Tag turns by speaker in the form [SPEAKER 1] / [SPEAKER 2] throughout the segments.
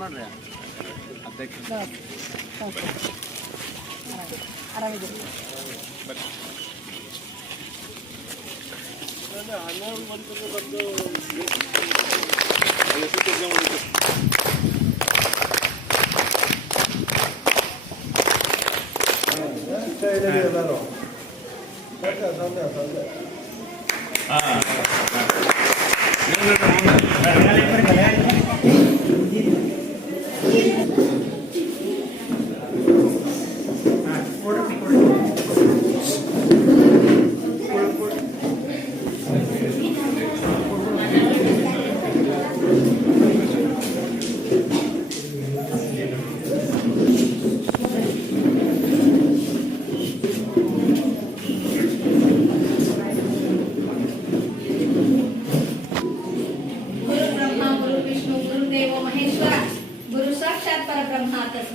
[SPEAKER 1] सामान रहे अब देखिए Ah.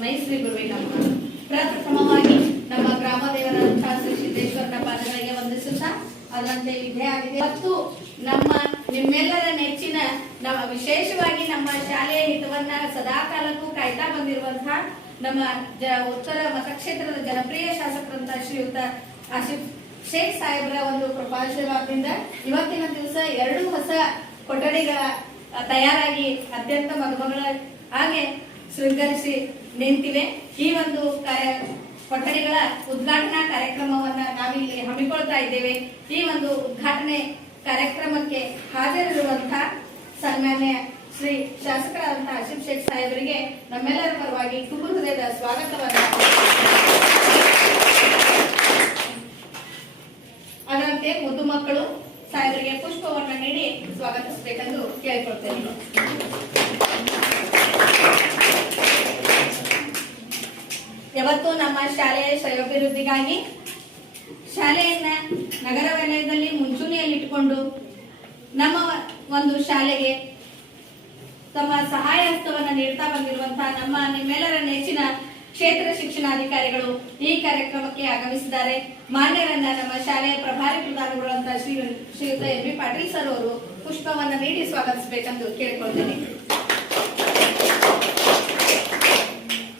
[SPEAKER 1] ಗುರುವೇ ನಮಃ ಪ್ರಪ್ರಥಮವಾಗಿ ನಮ್ಮ ಗ್ರಾಮ ದೇವರಾದಂತಹ ಶ್ರೀ ಸಿದ್ದೇಶ್ವರನ ಪಾದಗಳಿಗೆ ವಂದಿಸುತ್ತಾ ಅದರಂತೆ ಆಗಿದೆ. ಮತ್ತು ನಮ್ಮ, ನಿಮ್ಮೆಲ್ಲರ ನೆಚ್ಚಿನ ನಮ್ಮ, ವಿಶೇಷವಾಗಿ ನಮ್ಮ ಶಾಲೆಯ ಹಿತವನ್ನ ಸದಾಕಾಲಕ್ಕೂ ಕಾಯ್ತಾ ಬಂದಿರುವಂತಹ ನಮ್ಮ ಉತ್ತರ ಮತಕ್ಷೇತ್ರದ ಜನಪ್ರಿಯ ಶಾಸಕರಂತ ಶ್ರೀಯುತ ಆಶಿಫ್ ಶೇಖ್ ಸಾಹೇಬ್ರ ಒಂದು ಕೃಪಾಶೀರ್ವಾದದಿಂದ ಇವತ್ತಿನ ದಿವಸ ಎರಡು ಹೊಸ ಕೊಠಡಿಗಳ ತಯಾರಾಗಿ ಅತ್ಯಂತ ಮಗಮಗಳ ಹಾಗೆ ಶೃಂಗರಿಸಿ ನಿಂತಿವೆ. ಈ ಒಂದು ಕೊಠಡಿಗಳ ಉದ್ಘಾಟನಾ ಕಾರ್ಯಕ್ರಮವನ್ನ ನಾವಿಲ್ಲಿ ಹಮ್ಮಿಕೊಳ್ತಾ ಇದ್ದೇವೆ. ಈ ಒಂದು ಉದ್ಘಾಟನೆ ಕಾರ್ಯಕ್ರಮಕ್ಕೆ ಹಾಜರಿರುವಂತಹ ಸನ್ಮಾನ್ಯ ಶ್ರೀ ಶಾಸಕರಾದಂತಹ ಅಶಿಫ್ ಶೇಖ್ ಸಾಹೇಬರಿಗೆ ನಮ್ಮೆಲ್ಲರ ಪರವಾಗಿ ತುಂಬು ಹೃದಯದ ಸ್ವಾಗತವನ್ನು ಅದರಂತೆ ಮುದ್ದು ಮಕ್ಕಳು ಸಾಹೇಬರಿಗೆ ಪುಷ್ಪವನ್ನು ನೀಡಿ ಸ್ವಾಗತಿಸಬೇಕೆಂದು ಕೇಳಿಕೊಳ್ತೇನೆ. ಯಾವತ್ತು ನಮ್ಮ ಶಾಲೆಯ ಶ್ರೇಯೋಭಿವೃದ್ಧಿಗಾಗಿ ಶಾಲೆಯನ್ನ ನಗರ ವಲಯದಲ್ಲಿ ಮುಂಚೂಣಿಯಲ್ಲಿಟ್ಟುಕೊಂಡು ನಮ್ಮ ಒಂದು ಶಾಲೆಗೆ ತಮ್ಮ ಸಹಾಯ ಹಸ್ತವನ್ನ ನೀಡ್ತಾ ಬಂದಿರುವಂತಹ ನಮ್ಮ ನಿಮ್ಮೆಲ್ಲರ ನೆಚ್ಚಿನ ಕ್ಷೇತ್ರ ಶಿಕ್ಷಣಾಧಿಕಾರಿಗಳು ಈ ಕಾರ್ಯಕ್ರಮಕ್ಕೆ ಆಗಮಿಸಿದ್ದಾರೆ. ಮಾನ್ಯರನ್ನ ನಮ್ಮ ಶಾಲೆಯ ಪ್ರಭಾರಿ ಪ್ರಧಾನಗಳಂತ ಶ್ರೀ ಶ್ರೀಯುತ ಎಂ ಬಿ ಪಾಟೀಲ್ ಸರ್ ಅವರು ಪುಷ್ಪವನ್ನ ನೀಡಿ ಸ್ವಾಗತಿಸಬೇಕೆಂದು ಕೇಳಿಕೊಳ್ತೇನೆ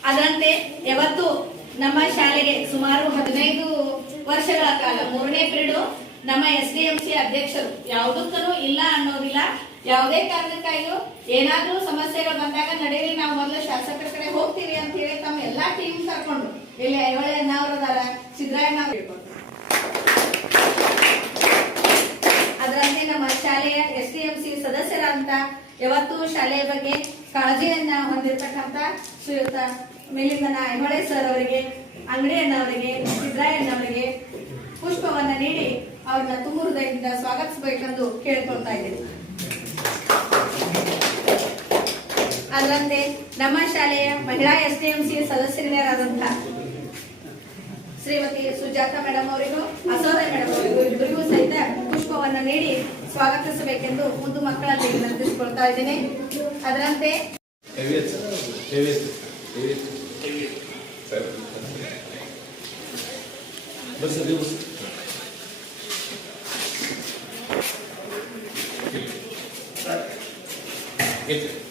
[SPEAKER 1] ಅದರಂತೆ ಯಾವತ್ತು ನಮ್ಮ ಶಾಲೆಗೆ ಸುಮಾರು ಹದಿನೈದು ವರ್ಷಗಳ ಕಾಲ, ಮೂರನೇ ಪೀರಿಯಡ್ ನಮ್ಮ ಎಸ್ ಡಿ ಎಂ ಸಿ ಅಧ್ಯಕ್ಷರು. ಯಾವುದಕ್ಕೂ ಇಲ್ಲ ಅನ್ನೋದಿಲ್ಲ. ಯಾವುದೇ ಕಾರಣಕ್ಕಾಗಿಯೂ ಏನಾದರೂ ಸಮಸ್ಯೆಗಳು ಬಂದಾಗ ನಡೆಯಲಿ ನಾವು ಮೊದಲು ಶಾಸಕರ ಕಡೆ ಹೋಗ್ತೀವಿ ಅಂತ ಹೇಳಿ ತಮ್ಮ ಎಲ್ಲಾ ಟೀಮ್ ಕರ್ಕೊಂಡು. ಇಲ್ಲಿ ಐಹೊಳೆ ಅದಾರ ಸಿದ್ದರಾಯಣ್ಣ ಅವ್ರು ಹೇಳ್ಕೊಡ್ತಾರೆ. ಅದರಂತೆ ನಮ್ಮ ಶಾಲೆಯ ಎಸ್ ಡಿ ಎಂ ಸಿ ಸದಸ್ಯರಂತ ಯಾವತ್ತೂ ಶಾಲೆಯ ಬಗ್ಗೆ ಕಾಳಜಿಯನ್ನ ಹೊಂದಿರತಕ್ಕಂತ ಶ್ರೀಯುತ ಮಿಲಿಂದನ ಐಹೊಳೆ ಸರ್ ಅವರಿಗೆ ಅಂಗಡಿಯನ್ನವರಿಗೆ ಸಿದ್ದರಾಯಣ್ಣವರಿಗೆ ಪುಷ್ಪವನ್ನ ನೀಡಿ ಅವ್ರನ್ನ ತುಂಬ ಹೃದಯದಿಂದ ಸ್ವಾಗತಿಸಬೇಕೆಂದು ಕೇಳ್ಕೊಳ್ತಾ ಇದ್ದೀನಿ. ಅದರಂತೆ ನಮ್ಮ ಶಾಲೆಯ ಮಹಿಳಾ ಎಸ್ ಡಿ ಎಂ ಸಿ ಸದಸ್ಯರಾದಂತಹ ಶ್ರೀಮತಿ ಸುಜಾತ ಮೇಡಮ್ ಅವರಿಗೂ, ಅಸೋದ ಮೇಡಮ್ ಅವರಿಗೂ ಇಬ್ಬರಿಗೂ ಸಹಿತ ಪುಷ್ಪವನ್ನ ನೀಡಿ ಸ್ವಾಗತಿಸಬೇಕೆಂದು ಮುದ್ದು ಮಕ್ಕಳಲ್ಲಿ ವಿನಂತಿಸಿಕೊಳ್ತಾ ಇದ್ದೇನೆ. ಅದರಂತೆ
[SPEAKER 2] Get